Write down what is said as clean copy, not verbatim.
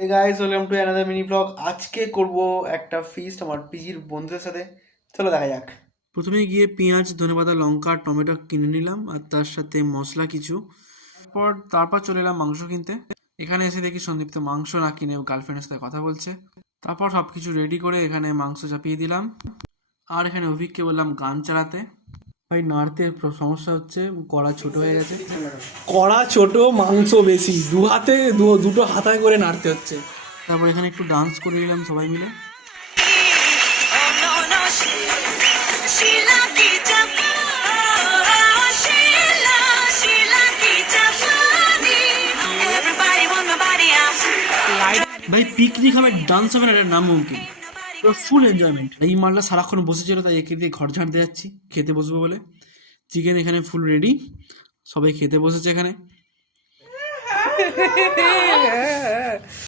Hey guys, welcome to another mini blog. আজকে করব একটা ফিস্ট আমার পিজির বন্ধুদের সাথে। চলো দেখা যাক। প্রথমে গিয়ে পেঁয়াজ, ধনেপাতা, লঙ্কা, টমেটো কিনে নিলাম আর তার সাথে মশলা কিছু। তারপর চলে এলাম মাংস কিনতে। এখানে এসে দেখি সন্দীপ তো মাংস না কিনে গার্লফ্রেন্ডের সাথে কথা বলছে। তারপর সব কিছু রেডি করে এখানে মাংস চাপিয়ে দিলাম। আর এখানে অভিককে বললাম গান চালাতে। ভাই নাড়তে সমস্যা হচ্ছে, কড়া ছোট হয়ে গেছে। কড়া ছোট, মাংস বেশি, দুটো হাতায় করে নাড়তে হচ্ছে। তারপর এখানে একটু ডান্স করে নিলাম সবাই মিলে। ভাই পিকনিক হবে, ডান্স হবে না, এটার নাম মুমকিন। পুরো ফুল এনজয়মেন্ট। এই মালটা সারাক্ষণ বসেছিল, তাই একে দিয়ে ঘর ঝাড়তে যাচ্ছি খেতে বসবো বলে। চিকেন এখানে ফুল রেডি, সবাই খেতে বসেছে এখানে।